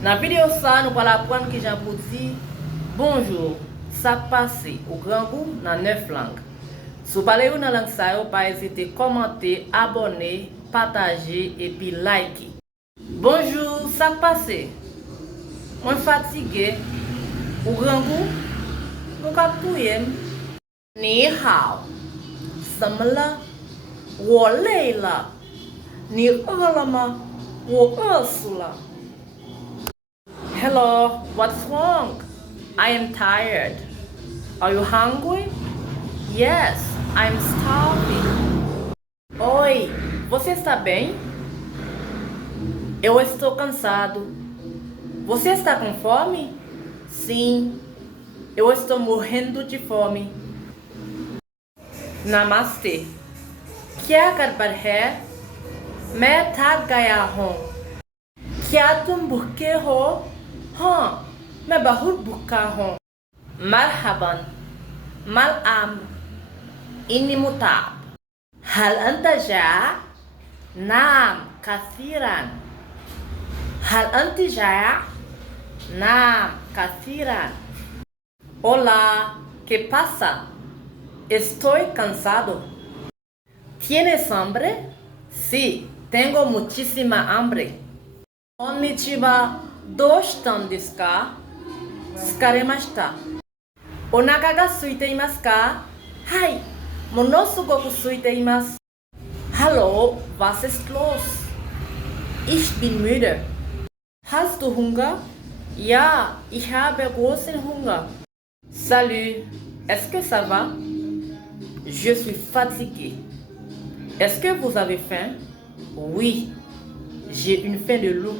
Dans la vidéo, ça, nous allons apprendre que Jean pour dire bonjour, ça passe au grand goût dans 9 langues. Si vous parlez dans la langue, ça, pas hésiter à commenter, abonner, partager et puis liker. Bonjour, ça passe. Moi fatigué, au grand goût, nous captouillons. Ni hao, 怎么了？我累了。你饿了吗？我饿死了。Hello, what's wrong? I am tired. Are you hungry? Yes, I'm starving. Oi, você está bem? Eu estou cansado. Você está com fome? Sim, eu estou morrendo de fome. Namaste. क्या कर पर है? मैं थक गया हूँ. क्या तुम भूखे हो? हाँ, मैं बहुत भूखा हूँ. مرحبا. ما الأمر؟ إني متعب. هل أنت جائع؟ نعم كثيرا. هل أنت جائع؟ نعم كثيرا. Olá, ¿qué pasa? Estoy cansado. ¿Tienes hambre? Sí, tengo muchísima hambre. Konnichiwa, doushitan desu ka? Tsukaremashita. Onaka ga suite imasu ka? Hai, monosugoku suite imasu. Hallo, was ist los? Ich bin müde. Hast du Hunger? Ja, ich habe großen Hunger. Salut, est-ce que ça va? Je suis fatigué. Est-ce que vous avez faim? Oui, j'ai une faim de loup.